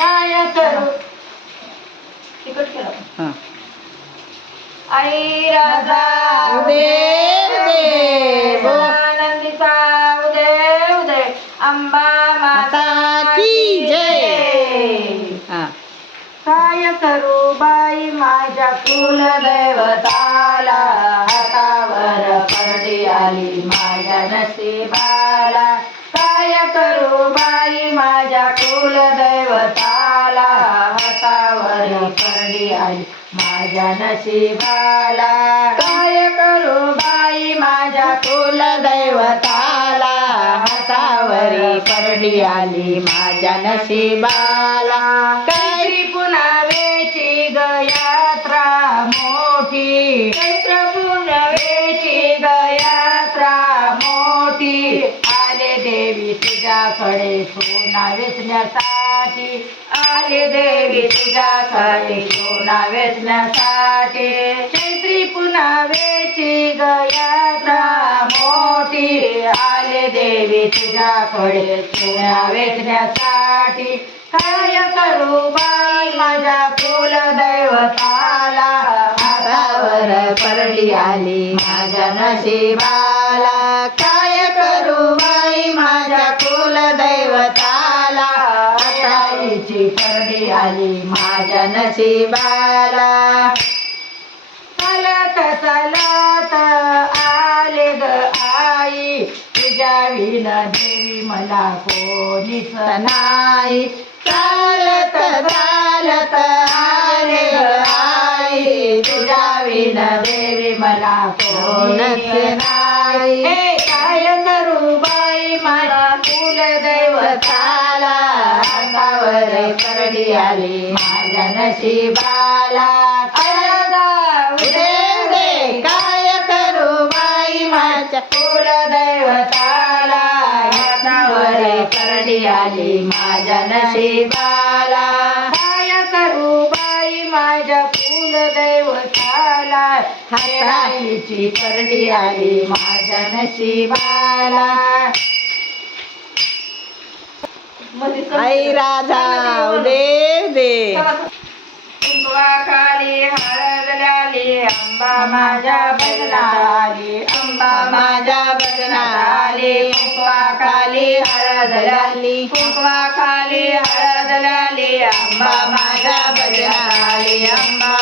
काय करू तिकट केलं आई राजा उदय उदय आनंदीचा उदय उदय अंबा माता की जय. काय करू बाई माझ्या कुलदैवताला हातावर परडी आली माझ्या नशिबाला. काय करू बाई माझ्या कुलदैवताला हातावर परडी आली माझ्या नशिबाला. काय करू बाई माझ्या कुलदैवताला हातावर परडी आली माझ्या नशिबाला. कैरी पुनवेची ग यात्रा मोठी चैत्र पुनवेची ग यात्रा मोठी. आले देवी तुझ्याकडे सोना वेचण्यासाठी आले देवी तुझ्याकडे सोना वेचण्यासाठी. चैत्री पुनवेची ग यात्रा मोठी आले देवी तुझ्याकडे सोना वेचण्यासाठी. काय करू बाई माझ्या कुलदैवताला हातावर परडी आली माझ्या नशिबाला. काय करू बाई माझ्या कुलदैवताला हाताची परडी आली माझ्या नशिबाला. चालत चालत आले ग आई तुझ्या विण देवी मला कोणीच नाही. चालत चालत आले ग आई तुझ्या विण देवी मला कोणीच नाही. काय करू बाई माझ्या कुलदैवताला हातावर परडी आली माझ्या नशिबाला. उदय उदय काय करू बाई माझ्या कुलदैवताला हातावर परडी आली माझ्या नशिबाला. काय करू बाई माझ्या कुलदैवताला हाताची परडी आली माझ्या नशिबाला. आई राजा उदय उदय कुंकवाखाली हळद लाली अंबा माझ्या बदनाला आली अंबा माझ्या बदनाला आली. कुंकवाखाली हळद लाली कुंकवाखाली हळद लाली अंबा माझ्या बदनाला आली अंबा